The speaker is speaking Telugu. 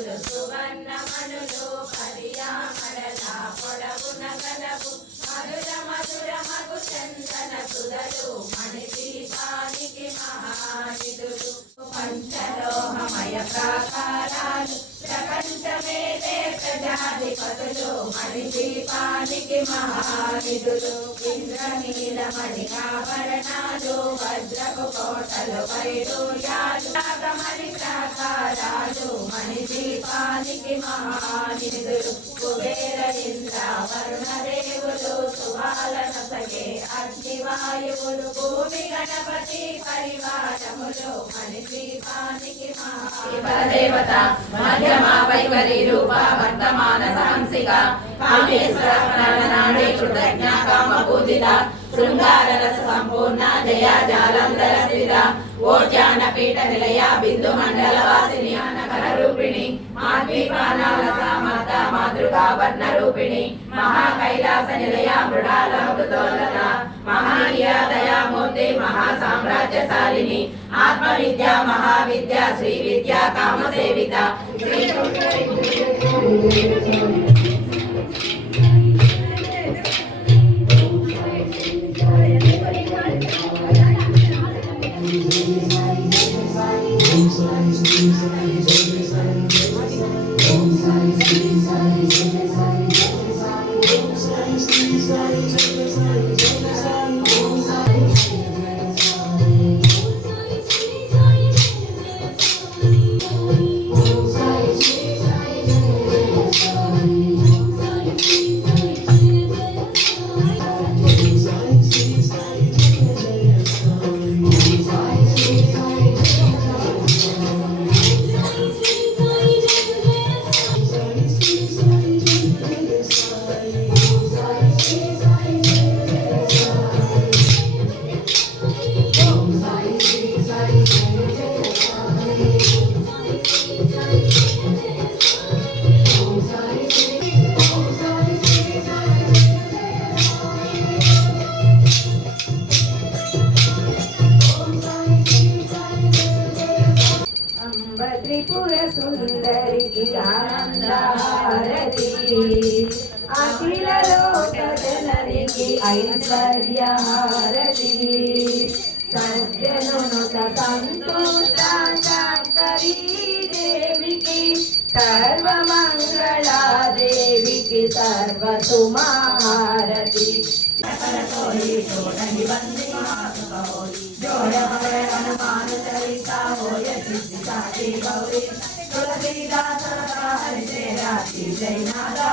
పెదవులు సువర్ణమణులు పరియామడల పొడవున గలవు మధుర మధుర మగు చందన సుధలు మణిదీపానికి మహానిధులు పంచలోహమయ పతులు మనిషి పానికి మహానిధులు ఇంద్రనీలమణి ఆభరణాలు వజ్రపు కోటలు వైడూర్యాలు నాగమణి మనిషి పానికి మహానిధులు కుబేర ఇంద్ర వరుణ దేవులు సువాలన సగే అగ్నివాయువులు భూమి గణపతి పరివారములు మనిషి పానికి మహా మహాదేవత మధ్యమ వైఖరి రూప వర్తమాన సాంసిక. కామేశ్వర ప్రాణనాడే కృతజ్ఞ కామ శృంగార రస సంపూర్ణ జయ జాలంధర స్థిర. ఓజాన పీఠ నిలయ బిందు మండల వాసిని రూపిణి. మాద్వీపానాల సామ మాతృకా వర్ణ రూపిణి మహాకైలాస నిలయ మృడాల మృదోలత మహానీయ దయామూర్తి మహా మహావిద్య శ్రీ విద్య కామసేవిత. శ్రీ విద్య కామ sai sai sai త్రిపుర సుందరికి ఆనందహారతి అఖిల లోక జననికి ఐశ్వర్యహారతి సజ్జనునుత సంతుష్టాంకరీ దేవికి సర్వమంగళాదేవికి సర్వసుమారతి. జోడ జయ రాత్రి జయ నాదా